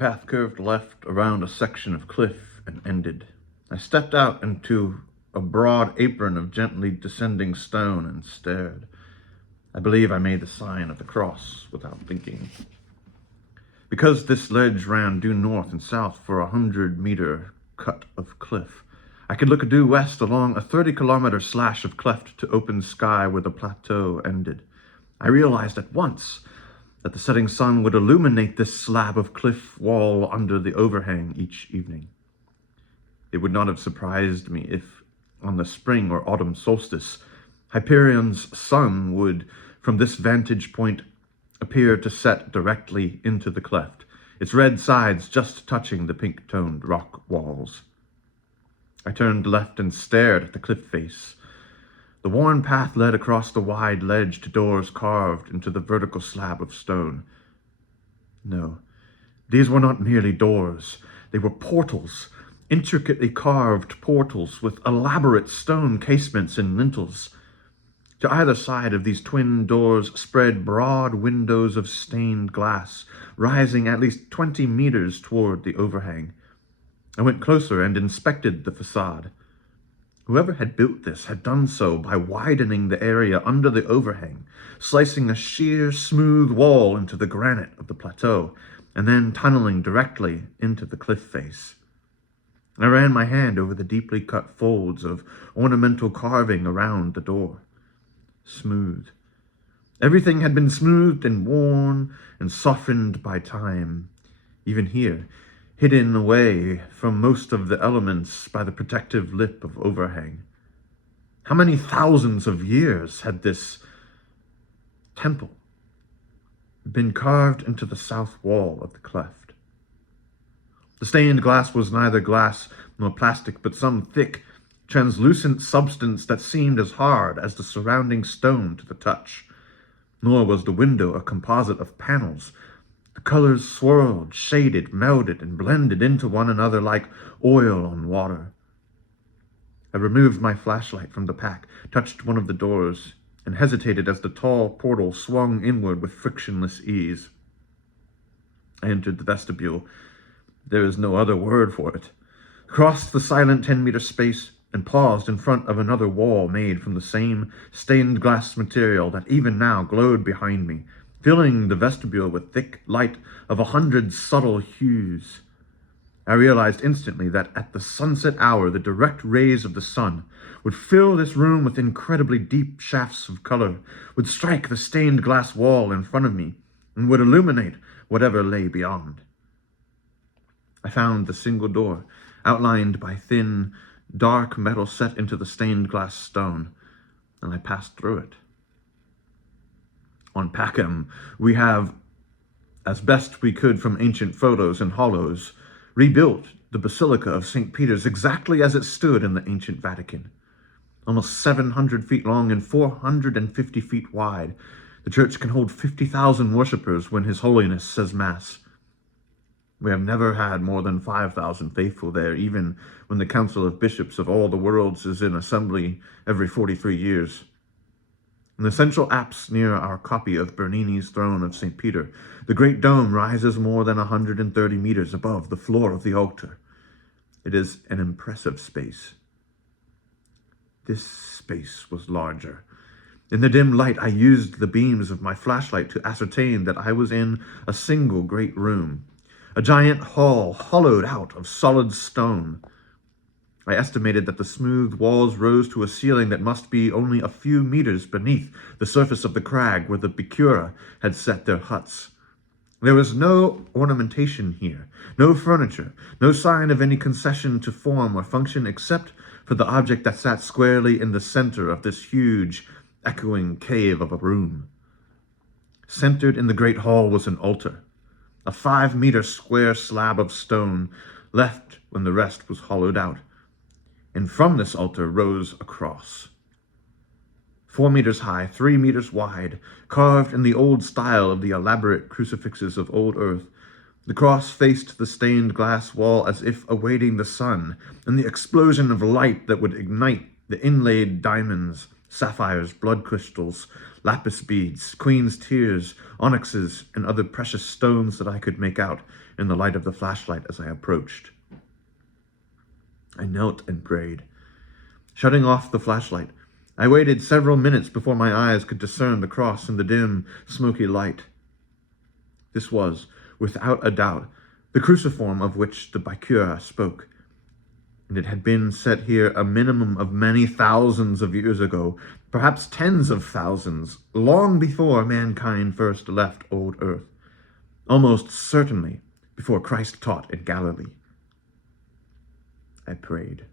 path curved left around a section of cliff and ended. I stepped out into a broad apron of gently descending stone and stared. I believe I made the sign of the cross without thinking. Because this ledge ran due north and south for 100-meter cut of cliff, I could look due west along a 30-kilometer slash of cleft to open sky where the plateau ended. I realized at once that the setting sun would illuminate this slab of cliff wall under the overhang each evening. It would not have surprised me if, on the spring or autumn solstice, Hyperion's sun would, from this vantage point, appear to set directly into the cleft, its red sides just touching the pink-toned rock walls. I turned left and stared at the cliff face. The worn path led across the wide ledge to doors carved into the vertical slab of stone. No, these were not merely doors. They were portals, intricately carved portals with elaborate stone casements and lintels. To either side of these twin doors spread broad windows of stained glass, rising at least 20 meters toward the overhang. I went closer and inspected the facade. Whoever had built this had done so by widening the area under the overhang, slicing a sheer, smooth wall into the granite of the plateau, and then tunneling directly into the cliff face. I ran my hand over the deeply cut folds of ornamental carving around the door. Smooth. Everything had been smoothed and worn and softened by time. Even here, hidden away from most of the elements by the protective lip of overhang. How many thousands of years had this temple been carved into the south wall of the cleft? The stained glass was neither glass nor plastic, but some thick, translucent substance that seemed as hard as the surrounding stone to the touch. Nor was the window a composite of panels. The colors swirled, shaded, melded, and blended into one another like oil on water. I removed my flashlight from the pack, touched one of the doors, and hesitated as the tall portal swung inward with frictionless ease. I entered the vestibule. There is no other word for it. Crossed the silent 10-meter space and paused in front of another wall made from the same stained glass material that even now glowed behind me, filling the vestibule with thick light of 100 subtle hues. I realized instantly that at the sunset hour, the direct rays of the sun would fill this room with incredibly deep shafts of color, would strike the stained glass wall in front of me, and would illuminate whatever lay beyond. I found the single door, outlined by thin, dark metal set into the stained glass stone, and I passed through it. On Packham, we have, as best we could from ancient photos and hollows, rebuilt the Basilica of St. Peter's exactly as it stood in the ancient Vatican. Almost 700 feet long and 450 feet wide, the church can hold 50,000 worshippers when His Holiness says Mass. We have never had more than 5,000 faithful there, even when the Council of Bishops of all the worlds is in assembly every 43 years. In the central apse near our copy of Bernini's Throne of St. Peter, the great dome rises more than 130 meters above the floor of the altar. It is an impressive space. This space was larger. In the dim light, I used the beams of my flashlight to ascertain that I was in a single great room, a giant hall hollowed out of solid stone. I estimated that the smooth walls rose to a ceiling that must be only a few meters beneath the surface of the crag where the Bikura had set their huts. There was no ornamentation here, no furniture, no sign of any concession to form or function except for the object that sat squarely in the center of this huge, echoing cave of a room. Centered in the great hall was an altar, a 5-meter square slab of stone left when the rest was hollowed out. And from this altar rose a cross. 4 meters high, 3 meters wide, carved in the old style of the elaborate crucifixes of old Earth. The cross faced the stained glass wall as if awaiting the sun and the explosion of light that would ignite the inlaid diamonds sapphires, blood crystals, lapis beads, queen's tears, onyxes, and other precious stones that I could make out in the light of the flashlight as I approached. I knelt and prayed. Shutting off the flashlight, I waited several minutes before my eyes could discern the cross in the dim, smoky light. This was, without a doubt, the cruciform of which the Bacura spoke, and it had been set here a minimum of many thousands of years ago, perhaps tens of thousands, long before mankind first left old Earth, almost certainly before Christ taught in Galilee. I prayed.